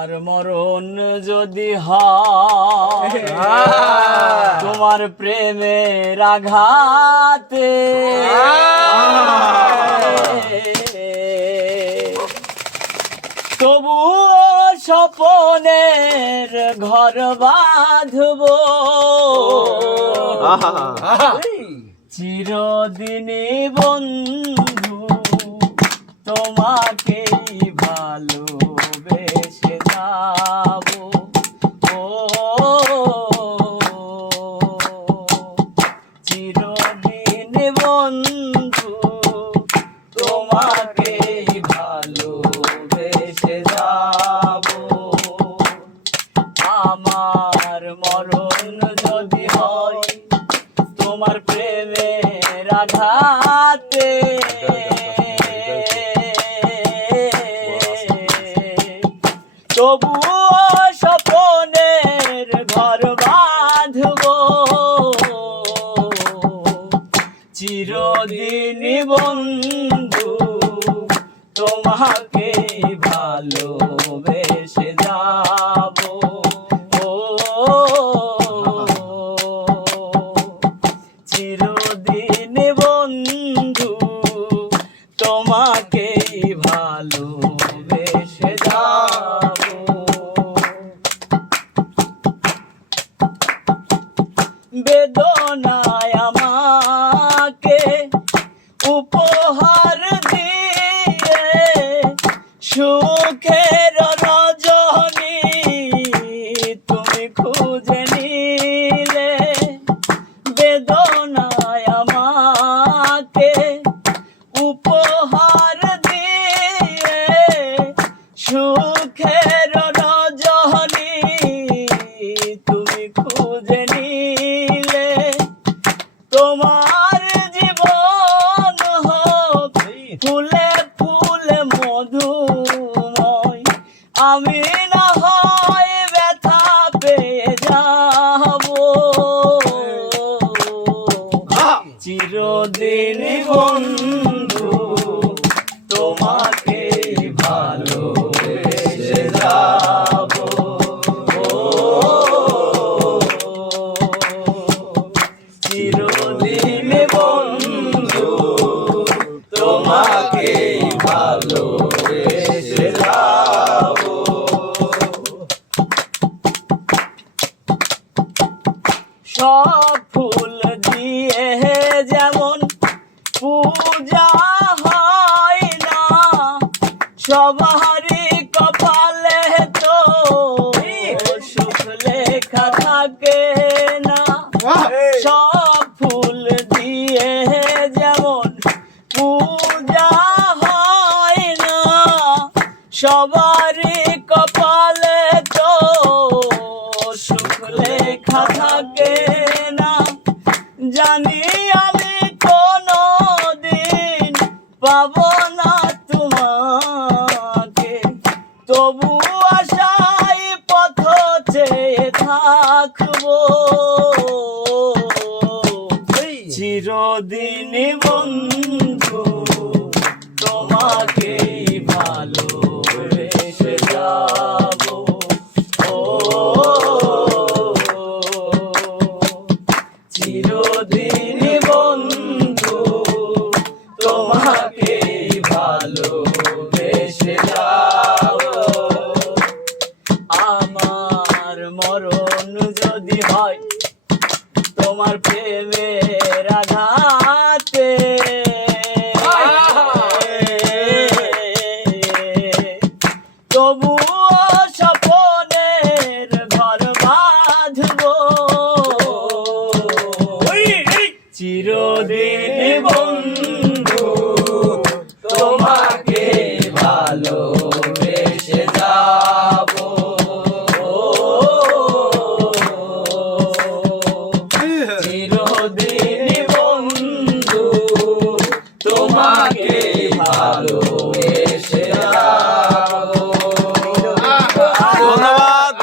আর মরণ যদি হয় তোমার প্রেমের আঘাতে তবু স্বপনের ঘর বাঁধব। চিরদিনই বন্ধু তোমাকেই আঘাতে তবুও স্বপনের ঘর বাঁধব। চিরদিন বন্ধু তোমাকে bye. আমি না হয় ব্যথা পেয়ে যাব। চিরদিন বন্ধু। ফুল দিয়ে যেমন পূজা হয় না সবারই কপালে তো সুখ লেখা থাকে না। সব ফুল দিয়ে যেমন পূজা হয় না সবারই না তোমাকে তবু আশাই পথ চেয়ে থাকব। চিরদিন বন্ধু তোমাকে মরণ যদি হয় তোমার প্রেমের আঘাতে